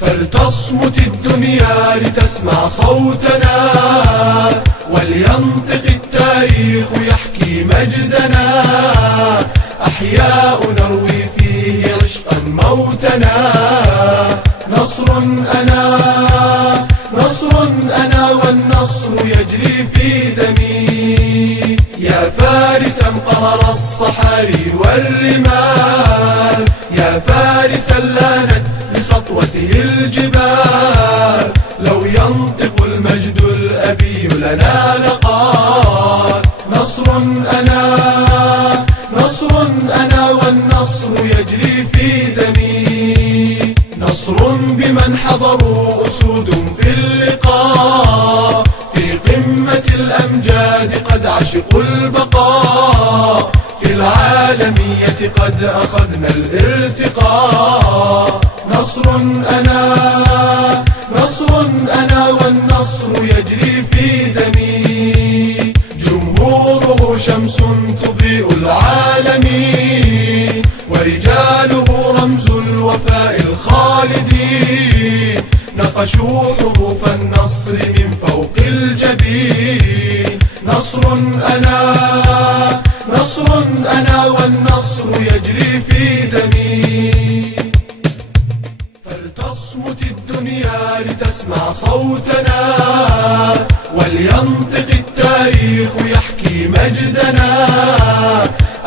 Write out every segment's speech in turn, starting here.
فلتصمت الدنيا لتسمع صوتنا، ولينطق التاريخ يحكي مجدنا. أحياء نروي فيه عشقا موتنا. نصر أنا والنصر يجري في دمي. يا فارسا قهر الصحاري والرمال، يا فارسا لانت لسطوته الجبال. لو ينطق المجد الأبي لنا لقال. نصر أنا والنصر يجري في دمي. نصر بمن حضروا أسود في اللقاء، في قمة الأمجاد قد عشقوا البقاء. في العالمية قد أخذنا الارتقاء. نصر أنا والنصر يجري في دمي. جمهوره شمس تضيء العالمين، ورجاله رمز الوفاء الخالدين. نقشوا حروف النصر من فوق الجبين. نصر أنا والنصر يجري في دمي. فلتصمت الدنيا لتسمع صوتنا، ولينطق التاريخ يحكي مجدنا.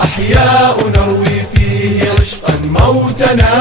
أحياء نروي فيه عشقا موتنا.